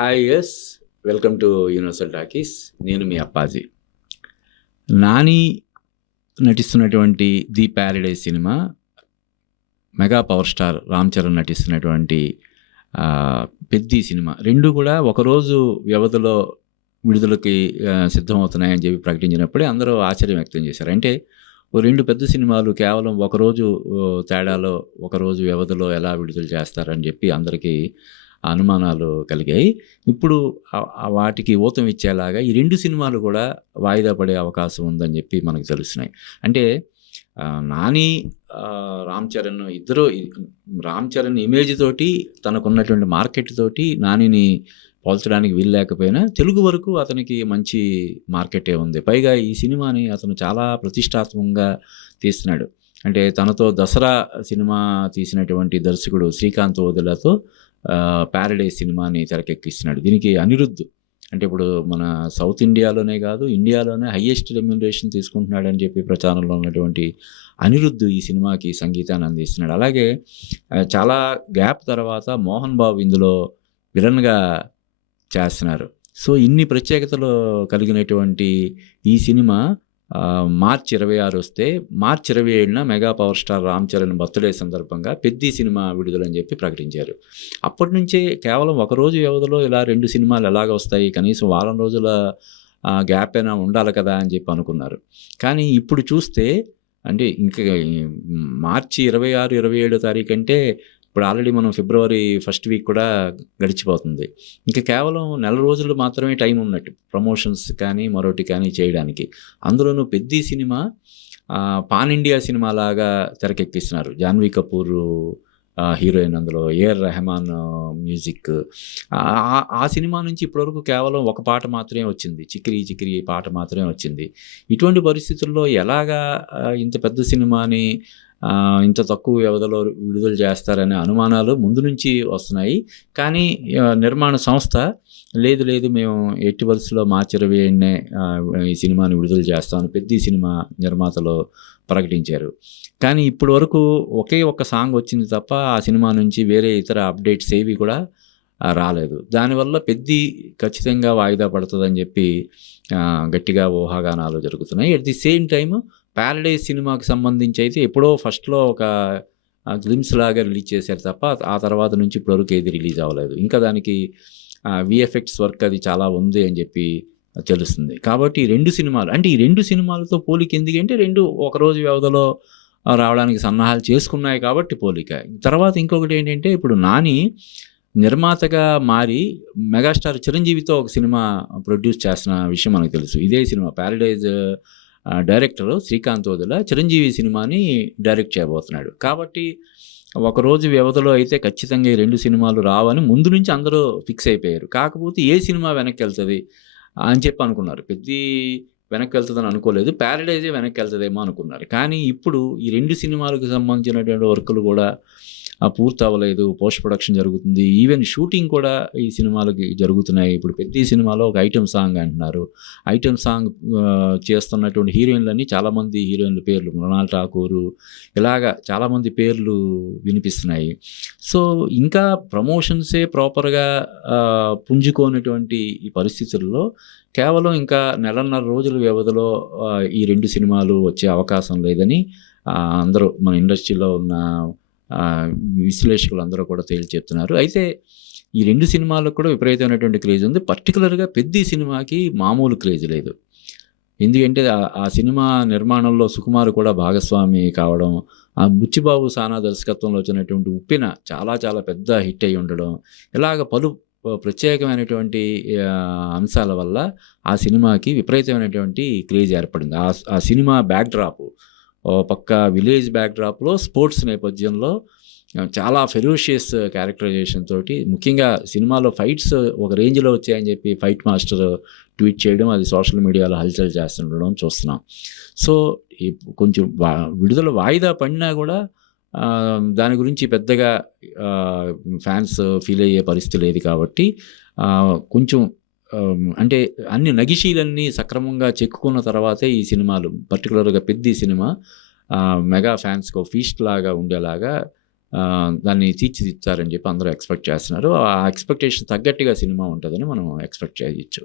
Hi yes welcome to universal talkies. నేను మీ అప్పాజీ. నాని నటిస్తున్నటువంటి the paradise cinema, mega power star Ram Charan నటిస్తున్నటువంటి పెద్ది సినిమా రెండు కూడా ఒకరోజు వ్యవధిలో విడుదలకి సిద్ధమవుతున్నాయని చెప్పి ప్రకటించినప్పుడే అందరూ ఆశ్చర్యం వ్యక్తం చేశారు. అంటే రెండు పెద్ద సినిమాలు కేవలం ఒకరోజు తేడాలో ఒకరోజు వ్యవధిలో ఎలా విడుదల చేస్తారని చెప్పి అందరికీ అనుమానాలు కలిగాయి. ఇప్పుడు వాటికి ఊతం ఇచ్చేలాగా ఈ రెండు సినిమాలు కూడా వాయిదా పడే అవకాశం ఉందని చెప్పి మనకు తెలుస్తున్నాయి. అంటే నాని, రామ్ చరణ్ ఇద్దరు, రామ్ చరణ్ ఇమేజ్ తోటి తనకున్నటువంటి మార్కెట్ తోటి నానిని పోల్చడానికి వీలు లేకపోయినా తెలుగు వరకు అతనికి మంచి మార్కెటే ఉంది. పైగా ఈ సినిమాని అతను చాలా ప్రతిష్టాత్మకంగా తీస్తున్నాడు. అంటే తనతో దసరా సినిమా తీసినటువంటి దర్శకుడు శ్రీకాంత్ ఓదెలాతో ప్యారడైజ్ సినిమాని తెరకెక్కిస్తున్నాడు. దీనికి అనిరుద్ధ్, అంటే ఇప్పుడు మన సౌత్ ఇండియాలోనే కాదు ఇండియాలోనే హయ్యెస్ట్ రెమ్యునరేషన్ తీసుకుంటున్నాడని చెప్పి ప్రచారంలో ఉన్నటువంటి అనిరుద్ధ్ ఈ సినిమాకి సంగీతాన్ని అందిస్తున్నాడు. అలాగే చాలా గ్యాప్ తర్వాత మోహన్ బాబు ఇందులో విలన్గా చేస్తున్నారు. సో ఇన్ని ప్రత్యేకతలు కలిగినటువంటి ఈ సినిమా మార్చి 26 వస్తే మార్చి 27న mega power star Ram Charan birthday సందర్భంగా పెద్ది సినిమా విడుదలని చెప్పి ప్రకటించారు. అప్పటి నుంచే కేవలం ఒకరోజు వ్యవధిలో ఇలా రెండు సినిమాలు ఎలాగ వస్తాయి, కనీసం వారం రోజుల గ్యాప్ అయినా ఉండాలి కదా అని చెప్పి అనుకున్నారు. కానీ ఇప్పుడు చూస్తే అంటే ఇంకా మార్చి 26, 27 తారీఖు అంటే ఇప్పుడు ఆల్రెడీ మనం ఫిబ్రవరి ఫస్ట్ వీక్ కూడా గడిచిపోతుంది. ఇంకా కేవలం నెల రోజులు మాత్రమే టైం ఉన్నట్టు ప్రమోషన్స్ కానీ మరొకటి కానీ చేయడానికి. అందులోనూ Peddi cinema pan India cinema లాగా తెరకెక్కిస్తున్నారు. జాన్వీ కపూర్ హీరోయిన్, అందులో ఏఆర్ రెహమాన్ మ్యూజిక్. ఆ సినిమా నుంచి ఇప్పటివరకు కేవలం ఒక పాట మాత్రమే వచ్చింది, చిక్కిరి చిక్కిరి పాట మాత్రమే వచ్చింది. ఇటువంటి పరిస్థితుల్లో ఎలాగా ఇంత పెద్ద సినిమాని ఇంత తక్కువ వ్యవధిలో విడుదల చేస్తారనే అనుమానాలు ముందు నుంచి వస్తున్నాయి. కానీ నిర్మాణ సంస్థ లేదు మేము ఎట్టి పరిస్థితుల్లో మార్చి 27నే ఈ సినిమాని విడుదల చేస్తామని పెద్ద సినిమా నిర్మాతలు ప్రకటించారు. కానీ ఇప్పటి వరకు ఒకే ఒక్క సాంగ్ వచ్చింది తప్ప ఆ సినిమా నుంచి వేరే ఇతర అప్డేట్స్ ఏవి కూడా రాలేదు. దానివల్ల పెద్ది ఖచ్చితంగా వాయిదా పడుతుందని చెప్పి గట్టిగా ఊహాగానాలు జరుగుతున్నాయి. At the same time Paradise సినిమాకి సంబంధించి అయితే ఎప్పుడో ఫస్ట్లో ఒక గ్లిమ్స్ లాగా రిలీజ్ చేశారు తప్ప ఆ తర్వాత నుంచి ఇప్పటివరకు ఏది రిలీజ్ అవ్వలేదు. ఇంకా దానికి విఎఫ్ఎక్స్ వర్క్ అది చాలా ఉంది అని చెప్పి తెలుస్తుంది. కాబట్టి ఈ రెండు సినిమాలు, అంటే ఈ రెండు సినిమాలతో పోలిక ఎందుకంటే రెండు ఒకరోజు వ్యవధిలో రావడానికి సన్నాహాలు చేసుకున్నాయి కాబట్టి పోలిక. తర్వాత ఇంకొకటి ఏంటంటే ఇప్పుడు నాని నిర్మాతగా మారి మెగాస్టార్ చిరంజీవితో ఒక సినిమా ప్రొడ్యూస్ చేస్తున్న విషయం మనకు తెలుసు. ఇదే cinema Paradise director Srikanth Odela Chiranjeevi సినిమాని డైరెక్ట్ చేయబోతున్నాడు. కాబట్టి ఒకరోజు వ్యవధిలో అయితే ఖచ్చితంగా ఈ రెండు సినిమాలు రావని ముందు నుంచి అందరూ ఫిక్స్ అయిపోయారు. కాకపోతే ఏ సినిమా వెనక్కి వెళ్తుంది అని చెప్పి అనుకున్నారు. పెద్ది వెనక్కి వెళ్తుందని అనుకోలేదు, ప్యారడైజే వెనక్కి వెళ్తుందేమో అనుకున్నారు. కానీ ఇప్పుడు ఈ రెండు సినిమాలకు సంబంధించినటువంటి వర్కులు కూడా పూర్తి అవ్వలేదు, పోస్ట్ ప్రొడక్షన్ జరుగుతుంది, ఈవెన్ షూటింగ్ కూడా ఈ సినిమాలకి జరుగుతున్నాయి. ఇప్పుడు పెద్ద సినిమాలో ఒక ఐటెం సాంగ్ అంటున్నారు. ఐటెం సాంగ్ చేస్తున్నటువంటి హీరోయిన్లన్నీ చాలామంది హీరోయిన్ల పేర్లు, మృణాల్ ఠాకూర్, ఇలాగా చాలామంది పేర్లు వినిపిస్తున్నాయి. సో ఇంకా ప్రమోషన్సే ప్రాపర్గా పుంజుకోనటువంటి ఈ పరిస్థితుల్లో కేవలం ఇంకా నెలన్నర రోజుల వ్యవధిలో ఈ రెండు సినిమాలు వచ్చే అవకాశం లేదని అందరూ మన ఇండస్ట్రీలో ఉన్న విశ్లేషకులు అందరూ కూడా తేల్చి చెప్తున్నారు. అయితే ఈ రెండు సినిమాలకు కూడా విపరీతమైనటువంటి క్రేజ్ ఉంది. పర్టికులర్గా పెద్ద సినిమాకి మామూలు క్రేజ్ లేదు. ఎందుకంటే ఆ సినిమా నిర్మాణంలో సుకుమార్ కూడా భాగస్వామి కావడం, ఆ బుచ్చిబాబు సానా దర్శకత్వంలో వచ్చినటువంటి ఉప్పిన చాలా చాలా పెద్ద హిట్ అయి ఉండడం, ఇలాగ పలు ప్రత్యేకమైనటువంటి అంశాల వల్ల ఆ సినిమాకి విపరీతమైనటువంటి క్రేజ్ ఏర్పడింది. ఆ సినిమా బ్యాక్డ్రాప్ పక్క విలేజ్ బ్యాక్డ్రాప్లో స్పోర్ట్స్ నేపథ్యంలో చాలా ఫెరోషియస్ క్యారెక్టరైజేషన్ తోటి, ముఖ్యంగా సినిమాలో ఫైట్స్ ఒక రేంజ్లో వచ్చాయని చెప్పి ఫైట్ మాస్టర్ ట్వీట్ చేయడం, అది సోషల్ మీడియాలో హల్చల్ చేస్తుండడం చూస్తున్నాం. సో కొంచెం విడుదల వాయిదా పడినా కూడా దాని గురించి పెద్దగా ఫ్యాన్స్ ఫీల్ అయ్యే పరిస్థితి లేదు. కాబట్టి కొంచెం అంటే అన్ని నగిషీలన్నీ సక్రమంగా చెక్కుకున్న తర్వాతే ఈ సినిమాలు, పర్టికులర్గా పెద్ద సినిమా మెగా ఫ్యాన్స్కి ఫీస్ట్ లాగా ఉండేలాగా దాన్ని తీర్చిదిద్దుతారని చెప్పి అందరూ ఎక్స్‌పెక్ట్ చేస్తున్నారు. ఆ ఎక్స్‌పెక్టేషన్ తగ్గట్టుగా సినిమా ఉంటదని మనం ఎక్స్‌పెక్ట్ చేయొచ్చు.